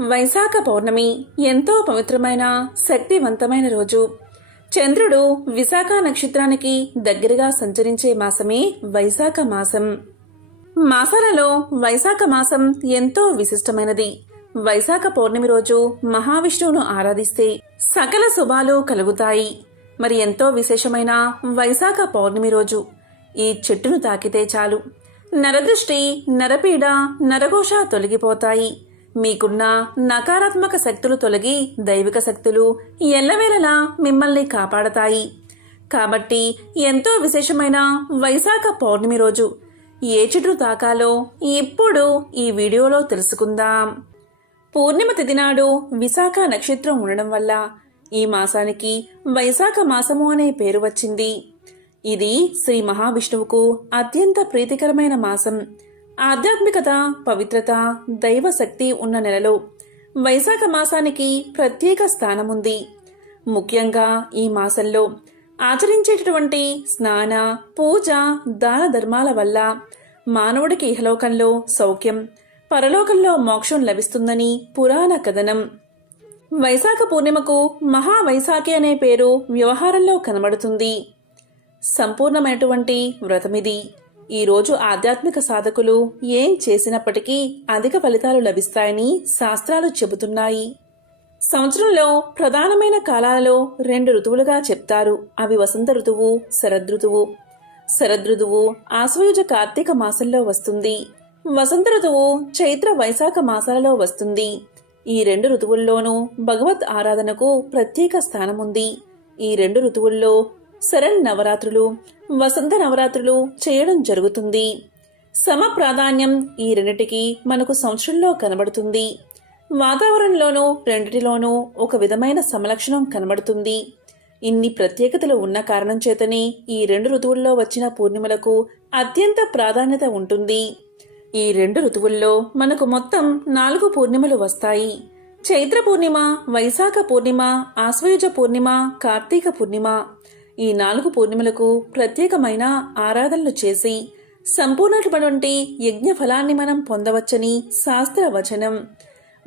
వైశాఖ పౌర్ణమి ఎంతో పవిత్రమైన శక్తివంతమైన రోజు. చంద్రుడు విశాఖ నక్షత్రానికి దగ్గరగా సంచరించే మాసమే వైశాఖ మాసం. మాసాలలో వైశాఖ మాసం ఎంతో విశిష్టమైనది. వైశాఖ పౌర్ణమి రోజు మహావిష్ణువును ఆరాధిస్తే సకల శుభాలు కలుగుతాయి. మరి ఎంతో విశేషమైన వైశాఖ పౌర్ణమి రోజు? ఈ చెట్టును తాకితే చాలు. నరదృష్టి నరపీడ నరఘోష తొలగిపోతాయి. మీకున్న నకారాత్మక శక్తులు తొలగి దైవిక శక్తులు ఎల్లవేళలా మిమ్మల్ని కాపాడతాయి. కాబట్టి ఎంతో విశేషమైన వైశాఖ పౌర్ణమి రోజు ఏ చెట్టు తాకాలో ఇప్పుడు ఈ వీడియోలో తెలుసుకుందాం. పూర్ణిమ తిథి నాడు విశాఖ నక్షత్రం ఉండడం వల్ల ఈ మాసానికి వైశాఖ మాసము అనే పేరు వచ్చింది. ఇది శ్రీ మహావిష్ణువుకు అత్యంత ప్రీతికరమైన మాసం. ఆధ్యాత్మికత పవిత్రత దైవ శక్తి ఉన్న నెలలో వైశాఖ మాసానికి ప్రత్యేక స్థానముంది. ముఖ్యంగా ఈ మాసంలో ఆచరించేటటువంటి స్నాన పూజ దాన ధర్మాల వల్ల మానవుడికి ఇహలోకంలో సౌఖ్యం పరలోకంలో మోక్షం లభిస్తుందని పురాణ కథనం. వైశాఖ పూర్ణిమకు మహావైశాఖి అనే పేరు వ్యవహారంలో కనబడుతుంది. సంపూర్ణమైనటువంటి వ్రతమిది. ఈ రోజు ఆధ్యాత్మిక సాధకులు ఏం చేసినప్పటికీ అధిక ఫలితాలు లభిస్తాయని శాస్త్రాలు చెబుతున్నాయి. సంవత్సరంలో ప్రధానమైన కాలాలలో రెండు ఋతువులుగా చెప్తారు. అవి వసంత ఋతువు శరదృతువు శరదృతువు ఆశ్వయుజ కార్తీక మాసంలో వస్తుంది. వసంత ఋతువు చైత్ర వైశాఖ మాసాలలో వస్తుంది. ఈ రెండు ఋతువుల్లోనూ భగవత్ ఆరాధనకు ప్రత్యేక స్థానముంది. ఈ రెండు ఋతువుల్లో శరణ్ నవరాత్రులు వసంత నవరాత్రులు చేయడం జరుగుతుంది. సమ ప్రాధాన్యం ఈ రెండిటికి మనకు సంవత్సరంలో కనబడుతుంది. వాతావరణంలోనూ రెండిటిలోనూ ఒక విధమైన సమలక్షణం కనబడుతుంది. ఇన్ని ప్రత్యేకతలు ఉన్న కారణం చేతనే ఈ రెండు ఋతువుల్లో వచ్చిన పూర్ణిమలకు అత్యంత ప్రాధాన్యత ఉంటుంది. ఈ రెండు ఋతువుల్లో మనకు మొత్తం నాలుగు పూర్ణిమలు వస్తాయి. చైత్ర పూర్ణిమ వైశాఖ పూర్ణిమ ఆశ్వయుజ పూర్ణిమ కార్తీక పూర్ణిమ. ఈ నాలుగు పూర్ణిమలకు ప్రత్యేకమైన ఆరాధనలు చేసి సంపూర్ణటువంటి యజ్ఞ ఫలాన్ని మనం పొందవచ్చని శాస్త్ర వచనం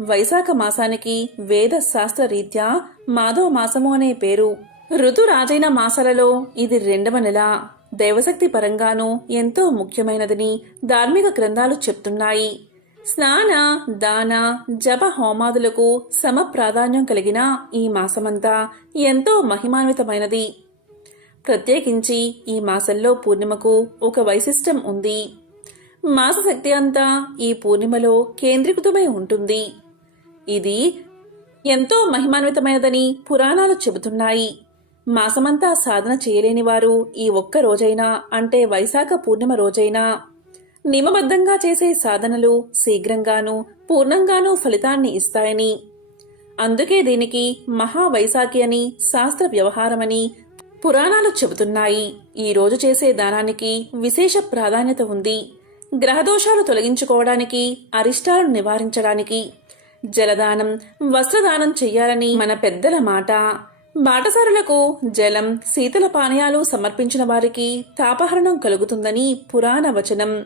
వైశాఖ మాసానికి వేద శాస్త్ర రీత్యా మాధవ మాసము అనే పేరు. ఋతురాజైన మాసాలలో ఇది రెండవ నెల. దైవశక్తి పరంగానూ ఎంతో ముఖ్యమైనదని ధార్మిక గ్రంథాలు చెప్తున్నాయి. స్నాన దాన జప హోమాదులకు సమ ప్రాధాన్యం కలిగిన ఈ మాసమంతా ఎంతో మహిమాన్వితమైనది. ప్రత్యేకించి ఈ మాసంలో పూర్ణిమకు ఒక వైశిష్టం ఉంది. మాస శక్తి అంతా ఈ పూర్ణిమలో కేంద్రీకృతమై ఉంటుంది. ఇది ఎంతో మహిమాన్వితమైనదని పురాణాలు చెబుతున్నాయి. మాసమంతా సాధన చేయలేని వారు ఈ ఒక్క రోజైనా అంటే వైశాఖ పూర్ణిమ రోజైనా నియమబద్ధంగా చేసే సాధనలు శీఘ్రంగానూ పూర్ణంగానూ ఫలితాన్ని ఇస్తాయని. అందుకే దీనికి మహావైశాఖి అని శాస్త్ర వ్యవహారమని పురాణాలు చెబుతున్నాయి. ఈ రోజు చేసే దానానికి విశేష ప్రాధాన్యత ఉంది. గ్రహదోషాలు తొలగించుకోవడానికి అరిష్టాలను నివారించడానికి జలదానం వస్త్రదానం చెయ్యాలని మన పెద్దల మాట. బాటసారులకు జలం శీతల పానీయాలు సమర్పించిన వారికి తాపహరణం కలుగుతుందని పురాణ వచనం.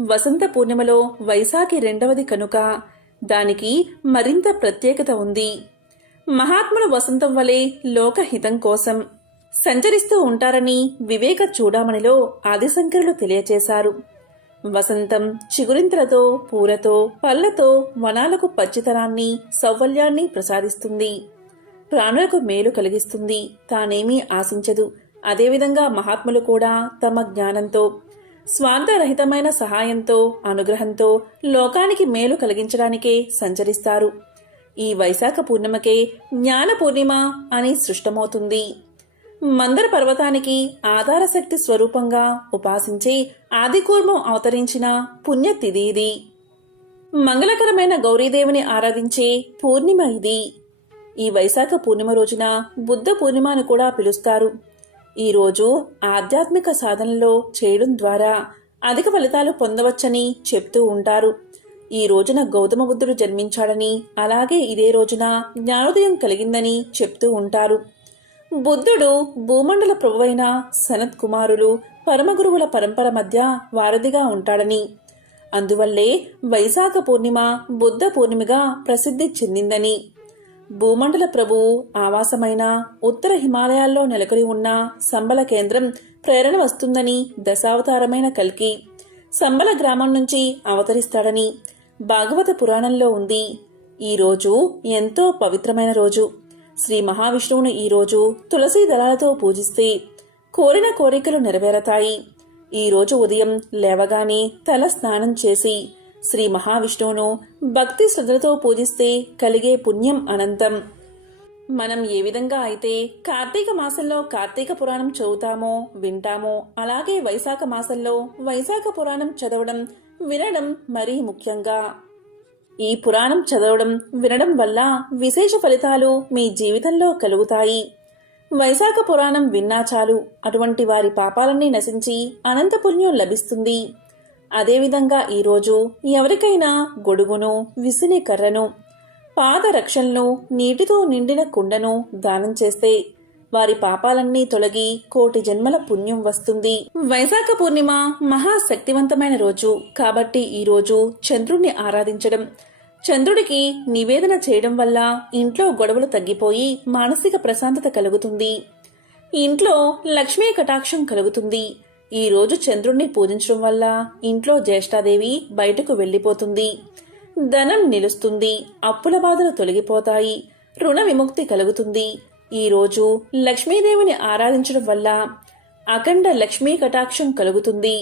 వసంత పూర్ణిమలో వైశాఖి రెండవది కనుక దానికి మరింత ప్రత్యేకత ఉంది. మహాత్ముల వసంతం వలె లోకహితం కోసం సంచరిస్తూ ఉంటారని వివేక చూడామణిలో ఆదిశంకరులు తెలియచేశారు. వసంతం చిగురింతలతో పూలతో పళ్ళతో వనాలకు పచ్చితనాన్ని సౌవల్యాన్ని ప్రసాదిస్తుంది. ప్రాణులకు మేలు కలిగిస్తుంది. తానేమీ ఆశించదు. అదేవిధంగా మహాత్ములు కూడా తమ జ్ఞానంతో స్వార్థరహితమైన సహాయంతో అనుగ్రహంతో లోకానికి మేలు కలిగించడానికే సంచరిస్తారు. ఈ వైశాఖ పూర్ణిమకే జ్ఞాన పూర్ణిమ అని సృష్టమవుతుంది. మందర పర్వతానికి ఆధారశక్తి స్వరూపంగా ఉపాసించి ఆదికూర్మం అవతరించిన పుణ్యతిథి ఇది. మంగళకరమైన గౌరీదేవిని ఆరాధించే పూర్ణిమ ఇది. ఈ వైశాఖ పూర్ణిమ రోజున బుద్ధ పూర్ణిమ అని కూడా పిలుస్తారు. ఈ రోజు ఆధ్యాత్మిక సాధనలో చేయడం ద్వారా అధిక ఫలితాలు పొందవచ్చని చెప్తూ ఉంటారు. ఈ రోజున గౌతమ బుద్ధుడు జన్మించాడని అలాగే ఇదే రోజున జ్ఞానోదయం కలిగిందని చెప్తూ ఉంటారు. బుద్ధుడు భూమండల ప్రభువైన సనత్ కుమారులు పరమగురువుల పరంపర మధ్య వారధిగా ఉంటాడని. అందువల్లే వైశాఖ పూర్ణిమ బుద్ధ పూర్ణిమగా ప్రసిద్ధి చెందిందని. భూమండల ప్రభువు ఆవాసమైన ఉత్తర హిమాలయాల్లో నెలకొని ఉన్న సంబల కేంద్రం ప్రేరణ వస్తుందని దశావతారమైన కల్కి సంబల గ్రామం నుంచి అవతరిస్తాడని భాగవత పురాణంలో ఉంది. ఈ రోజు ఎంతో పవిత్రమైన రోజు. శ్రీ మహావిష్ణువును ఈరోజు తులసీ తులసి దళాలతో పూజిస్తే కోరిన కోరికలు నెరవేరతాయి. ఈ రోజు ఉదయం లేవగానే తల స్నానం చేసి శ్రీ మహావిష్ణువును భక్తి శ్రద్ధలతో పూజిస్తే కలిగే పుణ్యం అనంతం. మనం ఏ విధంగా అయితే కార్తీక మాసంలో కార్తీక పురాణం చదువుతామో వింటామో అలాగే వైశాఖ మాసంలో వైశాఖ పురాణం చదవడం వినడం మరీ ముఖ్యంగా. ఈ పురాణం చదవడం వినడం వల్ల విశేష ఫలితాలు మీ జీవితంలో కలుగుతాయి. వైశాఖ పురాణం విన్నా చాలు. అటువంటి వారి పాపాలన్నీ నశించి అనంత పుణ్యం లభిస్తుంది. అదేవిధంగా ఈరోజు ఎవరికైనా గొడుగును విసిని కర్రను పాదరక్షలను నీటితో నిండిన కుండను దానం చేస్తే వారి పాపాలన్నీ తొలగి కోటి జన్మల పుణ్యం వస్తుంది. వైశాఖ పూర్ణిమ మహాశక్తివంతమైన రోజు. కాబట్టి ఈ రోజు చంద్రుణ్ణి ఆరాధించడం చంద్రుడికి నివేదన చేయడం వల్ల ఇంట్లో గొడవలు తగ్గిపోయి మానసిక ప్రశాంతత కలుగుతుంది. ఇంట్లో లక్ష్మీ కటాక్షం కలుగుతుంది. ఈ రోజు చంద్రుణ్ణి పూజించడం వల్ల ఇంట్లో జ్యేష్ఠాదేవి బయటకు వెళ్ళిపోతుంది ధనం నిలుస్తుంది. అప్పుల బాధలు తొలగిపోతాయి. రుణ విముక్తి కలుగుతుంది. ఈ రోజు లక్ష్మీదేవిని ఆరాధించడం వల్ల అఖండ లక్ష్మీ కటాక్షం కలుగుతుంది.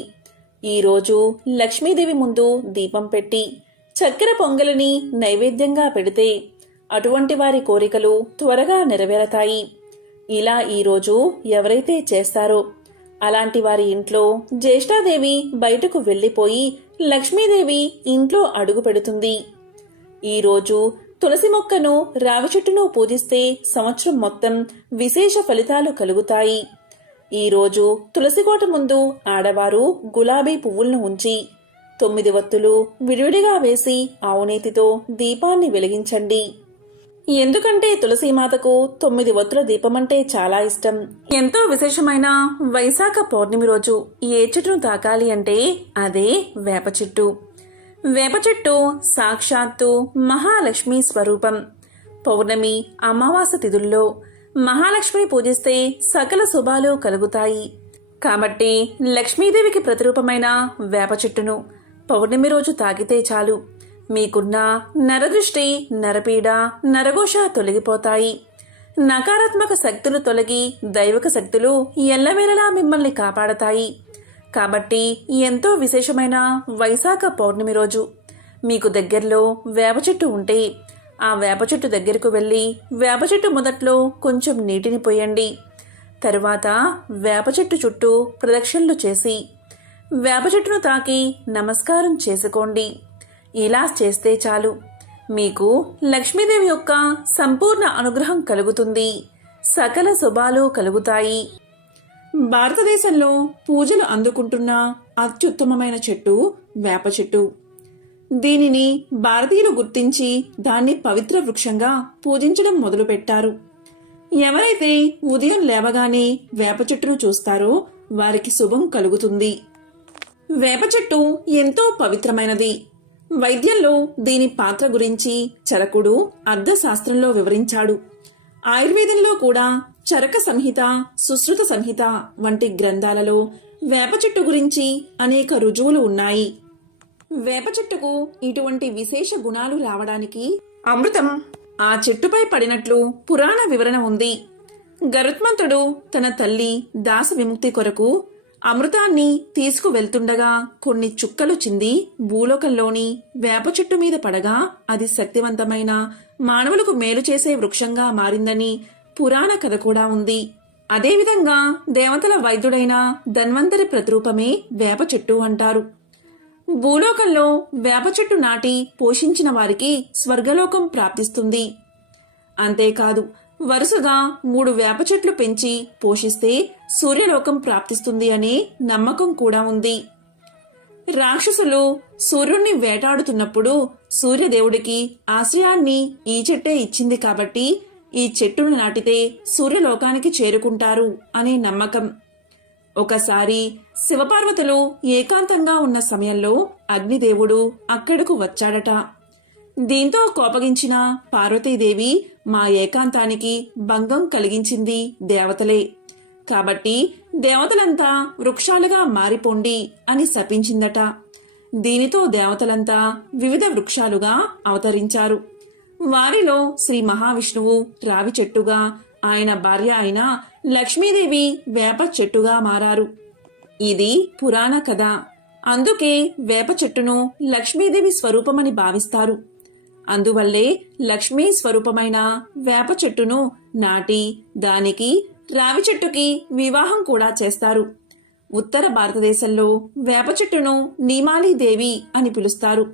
ఈ రోజు లక్ష్మీదేవి ముందు దీపం పెట్టి చక్కెర పొంగలిని నైవేద్యంగా పెడితే అటువంటి వారి కోరికలు త్వరగా నెరవేరతాయి. ఇలా ఈరోజు ఎవరైతే చేస్తారో అలాంటి వారి ఇంట్లో జ్యేష్ఠాదేవి బయటకు వెళ్ళిపోయి లక్ష్మీదేవి ఇంట్లో అడుగు పెడుతుంది. ఈరోజు తులసి మొక్కను రావి చెట్టును పూజిస్తే సంవత్సరం మొత్తం విశేష ఫలితాలు కలుగుతాయి. ఈరోజు తులసికోట ముందు ఆడవారు గులాబీ పువ్వులను ఉంచి తొమ్మిది వత్తులు విడివిడిగా వేసి ఆవునేతితో దీపాన్ని వెలిగించండి. ఎందుకంటే తులసీమాతకు తొమ్మిది వత్తుల దీపమంటే చాలా ఇష్టం. ఎంతో విశేషమైన వైశాఖ పౌర్ణమి రోజు ఏ చెట్టును తాకాలి అంటే అదే వేప చెట్టు. వేప చెట్టు సాక్షాత్తు మహాలక్ష్మి స్వరూపం. పౌర్ణమి అమావాస తిథుల్లో మహాలక్ష్మిని పూజిస్తే సకల శుభాలు కలుగుతాయి. కాబట్టి లక్ష్మీదేవికి ప్రతిరూపమైన వేప చెట్టును పౌర్ణమి రోజు తాగితే చాలు. మీకున్న నరదృష్టి నరపీడ నరఘోష తొలగిపోతాయి. నకారాత్మక శక్తులు తొలగి దైవక శక్తులు ఎల్లవేళలా మిమ్మల్ని కాపాడతాయి. కాబట్టి ఎంతో విశేషమైన వైశాఖ పౌర్ణమి రోజు. మీకు దగ్గరలో వేప చెట్టు ఉంటే ఆ వేప చెట్టు దగ్గరకు వెళ్ళి వేప చెట్టు మొదట్లో కొంచెం నీటిని పోయండి. తరువాత వేప చెట్టు చుట్టూ ప్రదక్షిణలు చేసి వేప చెట్టును తాకి నమస్కారం చేసుకోండి. ఇలా చేస్తే చాలు. మీకు లక్ష్మీదేవి యొక్క సంపూర్ణ అనుగ్రహం కలుగుతుంది. సకల శుభాలు కలుగుతాయి. భారతదేశంలో పూజలు అందుకుంటున్న అత్యుత్తమమైన చెట్టు వేప చెట్టు. దీనిని భారతీయులు గుర్తించి దాన్ని పవిత్ర వృక్షంగా పూజించడం మొదలుపెట్టారు. ఎవరైతే ఉదయం లేవగానే వేప చెట్టును చూస్తారో వారికి శుభం కలుగుతుంది. వేప చెట్టు ఎంతో పవిత్రమైనది. వైద్యంలో దీని పాత్ర గురించి చరకుడు అర్థశాస్త్రంలో వివరించాడు. ఆయుర్వేదంలో కూడా చరక సంహిత సుశ్రుత సంహిత వంటి గ్రంథాలలో వేప చెట్టు గురించి అనేక రుజువులు ఉన్నాయి. వేప చెట్టుకు ఇటువంటి విశేష గుణాలు రావడానికి అమృతం ఆ చెట్టుపై పడినట్లు పురాణ వివరణ ఉంది. గరుత్మంతుడు తన తల్లి దాస విముక్తి కొరకు అమృతాన్ని తీసుకువెళ్తుండగా కొన్ని చుక్కలు చింది భూలోకంలోని వేప చెట్టు మీద పడగా అది శక్తివంతమైన మానవులకు మేలు చేసే వృక్షంగా మారిందని పురాణ కథ కూడా ఉంది. అదేవిధంగా దేవతల వైద్యుడైన ధన్వంతరి ప్రతిరూపమే వేప చెట్టు అంటారు. భూలోకంలో వేప చెట్టు నాటి పోషించిన వారికి స్వర్గలోకం ప్రాప్తిస్తుంది. అంతేకాదు వరుసగా మూడు వేప చెట్లు పెంచి పోషిస్తే సూర్యలోకం ప్రాప్తిస్తుంది అనే నమ్మకం కూడా ఉంది. రాక్షసులు సూర్యుణ్ణి వేటాడుతున్నప్పుడు సూర్యదేవుడికి ఆశయాన్ని ఈ చెట్టే ఇచ్చింది కాబట్టి ఈ చెట్టును నాటితే సూర్యలోకానికి చేరుకుంటారు అనే నమ్మకం. ఒకసారి శివపార్వతులు ఏకాంతంగా ఉన్న సమయంలో అగ్నిదేవుడు అక్కడకు వచ్చాడట. దీంతో కోపగించిన పార్వతీదేవి మా ఏకాంతానికి భంగం కలిగించింది దేవతలే. కాబట్టి దేవతలంతా వృక్షాలుగా మారిపోండి అని శపించిందట. దీనితో దేవతలంతా వివిధ వృక్షాలుగా అవతరించారు. వారిలో శ్రీ మహావిష్ణువు రావి చెట్టుగా ఆయన భార్య అయిన లక్ష్మీదేవి వేప చెట్టుగా మారారు. ఇది పురాణ కథ. అందుకే వేప చెట్టును లక్ష్మీదేవి స్వరూపమని భావిస్తారు. అందువల్లే లక్ష్మీ స్వరూపమైన వేప చెట్టును నాటి దానికి రావి చెట్టుకి వివాహం కూడా చేస్తారు. ఉత్తర భారతదేశంలో వేప చెట్టును నీమాలీదేవి అని పిలుస్తారు.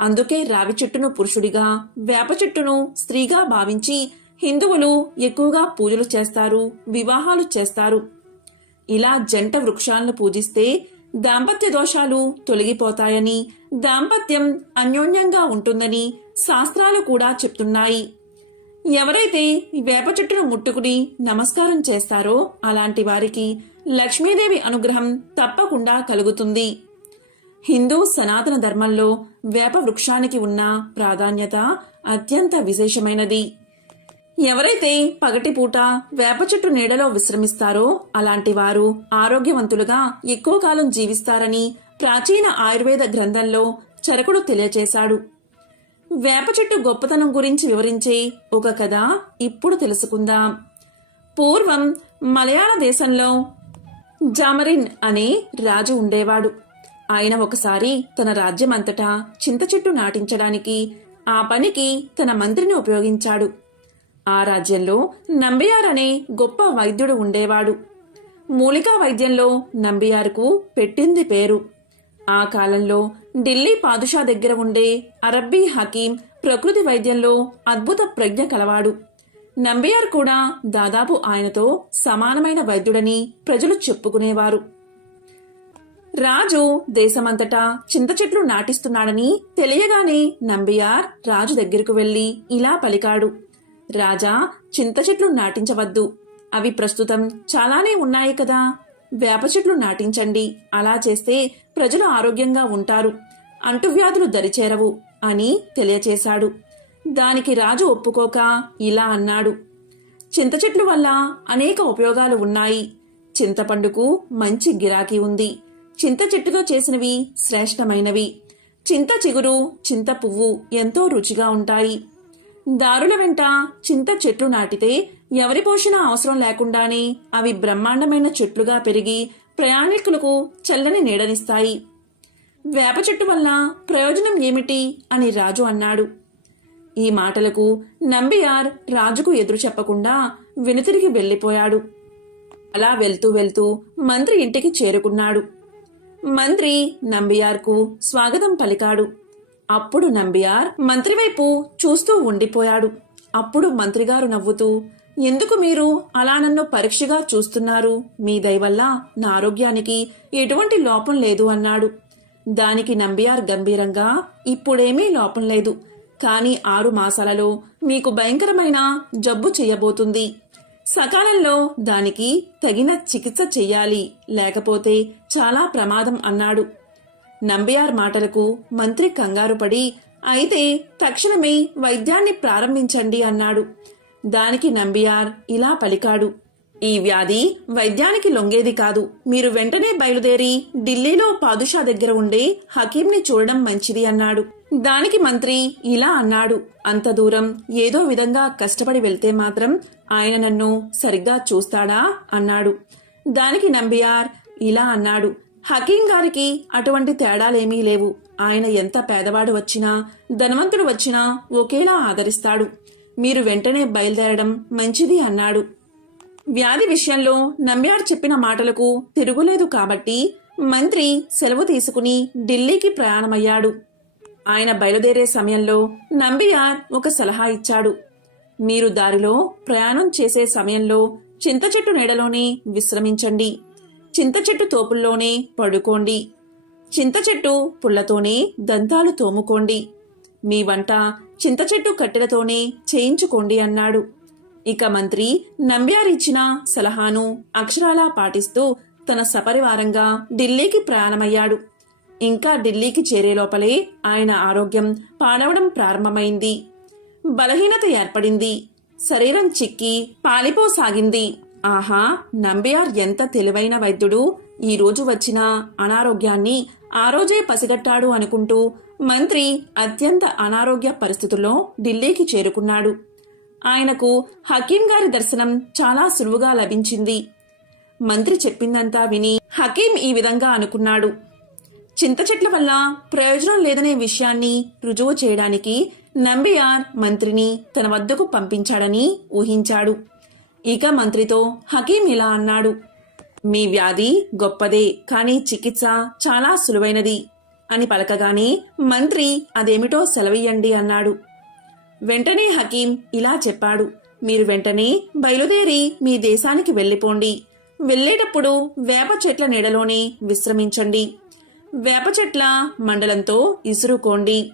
అందుకే రావి చెట్టును పురుషుడిగా వేప చెట్టును స్త్రీగా భావించి హిందువులు ఎక్కువగా పూజలు చేస్తారు వివాహాలు చేస్తారు. ఇలా జంట వృక్షాలను పూజిస్తే దాంపత్య దోషాలు తొలగిపోతాయని దాంపత్యం అన్యోన్యంగా ఉంటుందని శాస్త్రాలు కూడా చెప్తున్నాయి. ఎవరైతే వేప చెట్టును ముట్టుకుని నమస్కారం చేస్తారో అలాంటి వారికి లక్ష్మీదేవి అనుగ్రహం తప్పకుండా కలుగుతుంది. హిందూ సనాతన ధర్మంలో వేప వృక్షానికి ఉన్న ప్రాధాన్యత అత్యంత విశేషమైనది. ఎవరైతే పగటిపూట వేప చెట్టు నీడలో విశ్రమిస్తారో అలాంటి వారు ఆరోగ్యవంతులుగా ఎక్కువ కాలం జీవిస్తారని ప్రాచీన ఆయుర్వేద గ్రంథంలో చరకుడు తెలియచేశాడు. వేప చెట్టు గొప్పతనం గురించి వివరించే ఒక కథ ఇప్పుడు తెలుసుకుందాం. పూర్వం మలయాళ దేశంలో జామరిన్ అనే రాజు ఉండేవాడు. ఆయన ఒకసారి తన రాజ్యమంతటా చింత చెట్టు నాటించడానికి ఆ పనికి తన మంత్రిని ఉపయోగించాడు. ఆ రాజ్యంలో నంబియార్ అనే గొప్ప వైద్యుడు ఉండేవాడు. మూలికా వైద్యంలో నంబియార్కు పెట్టింది పేరు. ఆ కాలంలో ఢిల్లీ పాదుషా దగ్గర ఉండే అరబ్బీ హకీం ప్రకృతి వైద్యంలో అద్భుత ప్రజ్ఞ కలవాడు. నంబియార్ కూడా దాదాపు ఆయనతో సమానమైన వైద్యుడని ప్రజలు చెప్పుకునేవారు. రాజు దేశమంతటా చింత చెట్లు నాటిస్తున్నాడని తెలియగానే నంబియార్ రాజు దగ్గరకు వెళ్ళి ఇలా పలికాడు. రాజా చింత చెట్లు నాటించవద్దు. అవి ప్రస్తుతం చాలానే ఉన్నాయి కదా. వేప చెట్లు నాటించండి. అలా చేస్తే ప్రజలు ఆరోగ్యంగా ఉంటారు. అంటువ్యాధులు దరిచేరవు అని తెలియచేశాడు. దానికి రాజు ఒప్పుకోక ఇలా అన్నాడు. చింత చెట్లు వల్ల అనేక ఉపయోగాలు ఉన్నాయి. చింతపండుకు మంచి గిరాకీ ఉంది. చింత చెట్టుతో చేసినవి శ్రేష్టమైనవి. చింత చిగురు చింత పువ్వు ఎంతో రుచిగా ఉంటాయి. దారుల వెంట చింత చెట్లు నాటితే ఎవరి పోషణ అవసరం లేకుండానే అవి బ్రహ్మాండమైన చెట్లుగా పెరిగి ప్రయాణికులకు చల్లని నీడనిస్తాయి. వేప చెట్టు వల్ల ప్రయోజనం ఏమిటి అని రాజు అన్నాడు. ఈ మాటలకు నంబియార్ రాజుకు ఎదురు చెప్పకుండా వెనుతిరిగి వెళ్ళిపోయాడు. అలా వెళ్తూ వెళ్తూ మంత్రి ఇంటికి చేరుకున్నాడు. మంత్రి నంబియార్కు స్వాగతం పలికాడు. అప్పుడు నంబియార్ మంత్రి వైపు చూస్తూ ఉండిపోయాడు. అప్పుడు మంత్రిగారు నవ్వుతూ ఎందుకు మీరు అలా నన్ను పరీక్షగా చూస్తున్నారు? మీ దయవల్ల నా ఆరోగ్యానికి ఎటువంటి లోపం లేదు అన్నాడు. దానికి నంబియార్ గంభీరంగా ఇప్పుడేమీ లోపం లేదు. కానీ ఆరు మాసాలలో మీకు భయంకరమైన జబ్బు చెయ్యబోతుంది సకాలంలో దానికి తగిన చికిత్స చెయ్యాలి. లేకపోతే చాలా ప్రమాదం అన్నాడు. నంబియార్ మాటలకు మంత్రి కంగారుపడి అయితే తక్షణమే వైద్యాన్ని ప్రారంభించండి అన్నాడు. దానికి నంబియార్ ఇలా పలికాడు. ఈ వ్యాధి వైద్యానికి లొంగేది కాదు. మీరు వెంటనే బయలుదేరి ఢిల్లీలో పాదుషా దగ్గర ఉండే హకీంని చూడడం మంచిది అన్నాడు. దానికి మంత్రి ఇలా అన్నాడు. అంత దూరం ఏదో విధంగా కష్టపడి వెళ్తే మాత్రం ఆయన నన్ను సరిగ్గా చూస్తాడా? అన్నాడు. దానికి నంబియార్ ఇలా అన్నాడు. హకీం గారికి అటువంటి తేడాలేమీ లేవు. ఆయన ఎంత పేదవాడు వచ్చినా ధనవంతుడు వచ్చినా ఒకేలా ఆదరిస్తాడు. మీరు వెంటనే బయలుదేరడం మంచిది అన్నాడు. వ్యాధి విషయంలో నంబ్యార్ చెప్పిన మాటలకు తిరుగులేదు కాబట్టి మంత్రి సెలవు తీసుకుని ఢిల్లీకి ప్రయాణమయ్యాడు. ఆయన బయలుదేరే సమయంలో నంబియార్ ఒక సలహా ఇచ్చాడు. మీరు దారిలో ప్రయాణం చేసే సమయంలో చింత చెట్టు నీడలోనే విశ్రమించండి. చింత చెట్టు తోపుల్లోనే పడుకోండి. చింత చెట్టు పుల్లతోనే దంతాలు తోముకోండి. మీ వంట చింత చెట్టు కట్టెలతోనే చేయించుకోండి అన్నాడు. ఇక మంత్రి నంబ్యారిచ్చిన సలహాను అక్షరాలా పాటిస్తూ తన సపరివారంగా ఢిల్లీకి ప్రయాణమయ్యాడు. ఇంకా ఢిల్లీకి చేరే లోపలే ఆయన ఆరోగ్యం పాడవడం ప్రారంభమైంది. బలహీనత ఏర్పడింది. శరీరం చిక్కి పాలిపోసాగింది. ఆహా నంబియార్ ఎంత తెలివైన వైద్యుడు. ఈ రోజు వచ్చిన అనారోగ్యాన్ని ఆ రోజే పసిగట్టాడు అనుకుంటూ మంత్రి అత్యంత అనారోగ్య పరిస్థితుల్లో ఢిల్లీకి చేరుకున్నాడు. ఆయనకు హకీం గారి దర్శనం చాలా సులువుగా లభించింది. మంత్రి చెప్పిందంతా విని హకీం ఈ విధంగా అనుకున్నాడు. చింత చెట్ల వల్ల ప్రయోజనం లేదనే విషయాన్ని రుజువు చేయడానికి నంబియార్ మంత్రిని తన వద్దకు పంపించాడని ఊహించాడు. ఇక మంత్రితో హకీం ఇలా అన్నాడు. మీ వ్యాధి గొప్పదే కానీ చికిత్స చాలా సులువైనది అని పలకగానే మంత్రి అదేమిటో సెలవియండి అన్నాడు. వెంటనే హకీం ఇలా చెప్పాడు. మీరు వెంటనే బయలుదేరి మీ దేశానికి వెళ్ళిపోండి. వెళ్ళేటప్పుడు వేప చెట్ల నీడలోనే విశ్రమించండి. వేప చెట్ల మండలంతో ఇసురుకోండి.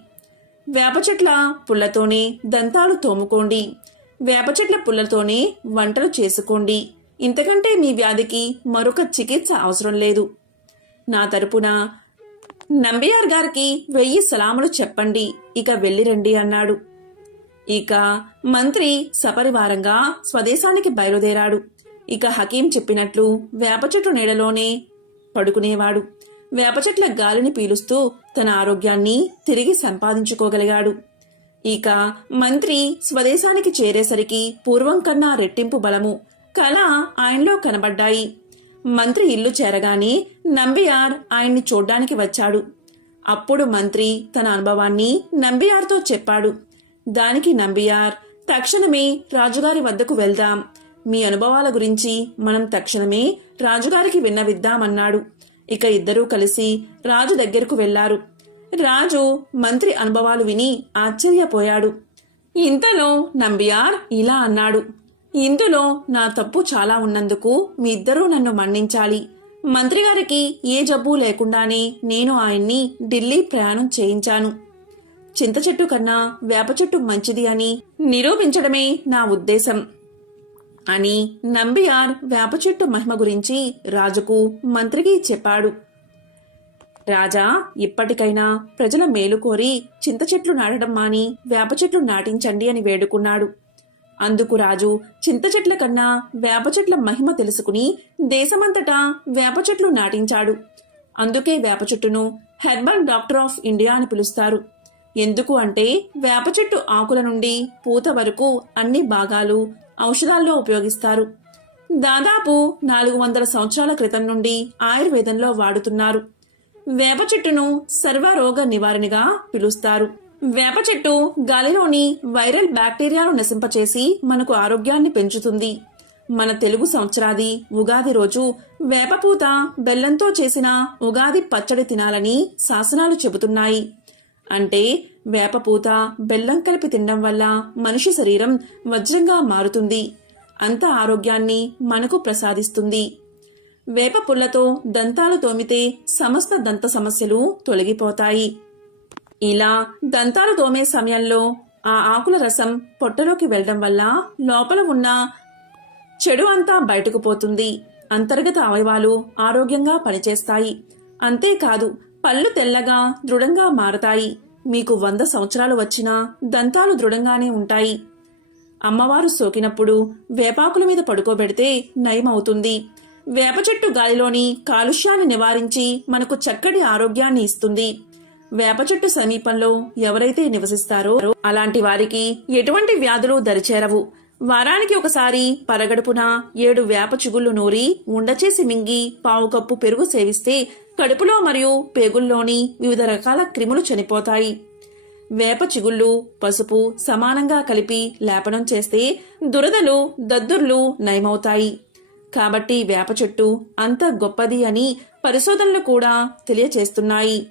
వేప చెట్ల పుల్లతోనే దంతాలు తోముకోండి. వేప చెట్ల పుల్లతోనే వంటలు చేసుకోండి. ఇంతకంటే మీ వ్యాధికి మరొక చికిత్స అవసరం లేదు. నా తరపున నంబియార్ గారికి వెయ్యి సలాములు చెప్పండి. ఇక వెళ్ళిరండి అన్నాడు. ఇక మంత్రి సపరివారంగా స్వదేశానికి బయలుదేరాడు. ఇక హకీం చెప్పినట్లు వేప చెట్టు నీడలోనే పడుకునేవాడు. వేప చెట్ల గాలిని పీలుస్తూ తన ఆరోగ్యాన్ని తిరిగి సంపాదించుకోగలిగాడు. ఇక మంత్రి స్వదేశానికి చేరేసరికి పూర్వం కన్నా రెట్టింపు బలము కళ ఆయనలో కనబడ్డాయి. మంత్రి ఇల్లు చేరగానే నంబియార్ ఆయన్ని చూడ్డానికి వచ్చాడు. అప్పుడు మంత్రి తన అనుభవాన్ని నంబియార్తో చెప్పాడు. దానికి నంబియార్ తక్షణమే రాజుగారి వద్దకు వెళ్దాం. మీ అనుభవాల గురించి మనం తక్షణమే రాజుగారికి విన్నవిద్దామన్నాడు. ఇక ఇద్దరూ కలిసి రాజు దగ్గరకు వెళ్ళారు. రాజు మంత్రి అనుభవాలు విని ఆశ్చర్యపోయాడు. ఇంతలో నంబియార్ ఇలా అన్నాడు. ఇందులో నా తప్పు చాలా ఉన్నందుకు మీ ఇద్దరూ నన్ను మన్నించాలి. మంత్రిగారికి ఏ జబ్బు లేకుండానే నేను ఆయన్ని ఢిల్లీ ప్రయాణం చేయించాను. చింత చెట్టు కన్నా వేప చెట్టు మంచిది అని నిరూపించడమే నా ఉద్దేశం అని నంబియార్ వేప చెట్టు మహిమ గురించి రాజుకు మంత్రికి చెప్పాడు. రాజా ఇప్పటికైనా ప్రజల మేలు కోరి చింత చెట్లు నాటడం మాని వేప చెట్లు నాటించండి అని వేడుకున్నాడు. అందుకు రాజు చింత చెట్ల కన్నా వేప చెట్ల మహిమ తెలుసుకుని దేశమంతటా వేప చెట్లు నాటించాడు. అందుకే వేప చెట్టును హెర్బల్ డాక్టర్ ఆఫ్ ఇండియా అని పిలుస్తారు. ఎందుకు అంటే వేప చెట్టు ఆకుల నుండి పూత వరకు అన్ని భాగాలు ఔషధాల్లో ఉపయోగిస్తారు. దాదాపు నాలుగు వందల సంవత్సరాల క్రితం నుండి ఆయుర్వేదంలో వాడుతున్నారు. వేప చెట్టును సర్వరోగ నివారణగా పిలుస్తారు. వేప చెట్టు గాలిలోని వైరల్ బ్యాక్టీరియాను నశింపచేసి మనకు ఆరోగ్యాన్ని పెంచుతుంది. మన తెలుగు సంవత్సరాది ఉగాది రోజు వేపపూత బెల్లంతో చేసిన ఉగాది పచ్చడి తినాలని శాసనాలు చెబుతున్నాయి. అంటే వేపపూత బెల్లం కలిపి తినడం వల్ల మనిషి శరీరం వజ్రంగా మారుతుంది. అంత ఆరోగ్యాన్ని మనకు ప్రసాదిస్తుంది. వేప పుల్లతో దంతాలు తోమితే సమస్త దంత సమస్యలు తొలగిపోతాయి. ఇలా దంతాలు తోమే సమయంలో ఆ ఆకుల రసం పొట్టలోకి వెళ్ళడం వల్ల లోపల ఉన్న చెడు అంతా బయటకు పోతుంది. అంతర్గత అవయవాలు ఆరోగ్యంగా పనిచేస్తాయి. అంతేకాదు పళ్ళు తెల్లగా దృఢంగా మారతాయి. మీకు వంద సంవత్సరాలు వచ్చినా దంతాలు దృఢంగానే ఉంటాయి. అమ్మవారు సోకినప్పుడు వేపాకుల మీద పడుకోబెడితే నయమవుతుంది. వేప చెట్టు గాలిలోని కాలుష్యాన్ని నివారించి మనకు చక్కటి ఆరోగ్యాన్ని ఇస్తుంది. వేప చెట్టు సమీపంలో ఎవరైతే నివసిస్తారో అలాంటి వారికి ఎటువంటి వ్యాధులు దరిచేరవు. వారానికి ఒకసారి పరగడుపున ఏడు వేప చిగుళ్ళు నూరి ఉండచేసి మింగి పావు కప్పు పెరుగు సేవిస్తే కడుపులో మరియు పేగుల్లోని వివిధ రకాల క్రిములు చనిపోతాయి. వేప చిగుళ్ళు పసుపు సమానంగా కలిపి లేపనం చేస్తే దురదలు దద్దుర్లు నయమవుతాయి. కాబట్టి వేప చెట్టు అంత గొప్పది అని పరిశోధనలు కూడా తెలియచేస్తున్నాయి.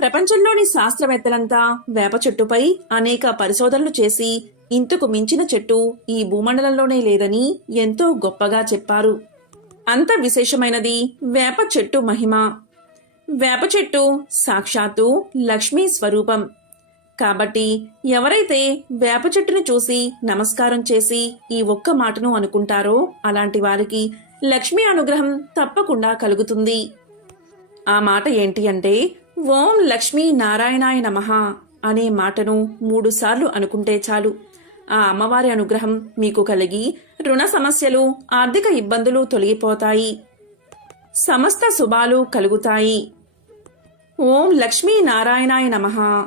ప్రపంచంలోని శాస్త్రవేత్తలంతా వేప చెట్టుపై అనేక పరిశోధనలు చేసి ఇంతకు మించిన చెట్టు ఈ భూమండలంలోనే లేదని ఎంతో గొప్పగా చెప్పారు. అంత విశేషమైనది వేప చెట్టు మహిమ. వేప చెట్టు సాక్షాత్తు లక్ష్మీ స్వరూపం. కాబట్టి ఎవరైతే వేప చెట్టును చూసి నమస్కారం చేసి ఈ ఒక్క మాటను అనుకుంటారో అలాంటి వారికి లక్ష్మీ అనుగ్రహం తప్పకుండా కలుగుతుంది. ఆ మాట ఏంటి అంటే ఓం లక్ష్మీ నారాయణాయ నమః అనే మాటను మూడుసార్లు అనుకుంటే చాలు. ఆ అమ్మవారి అనుగ్రహం మీకు కలిగి రుణ సమస్యలు ఆర్థిక ఇబ్బందులు తొలగిపోతాయి. సమస్త శుభాలు కలుగుతాయి. ఓం లక్ష్మీ నారాయణాయ నమః.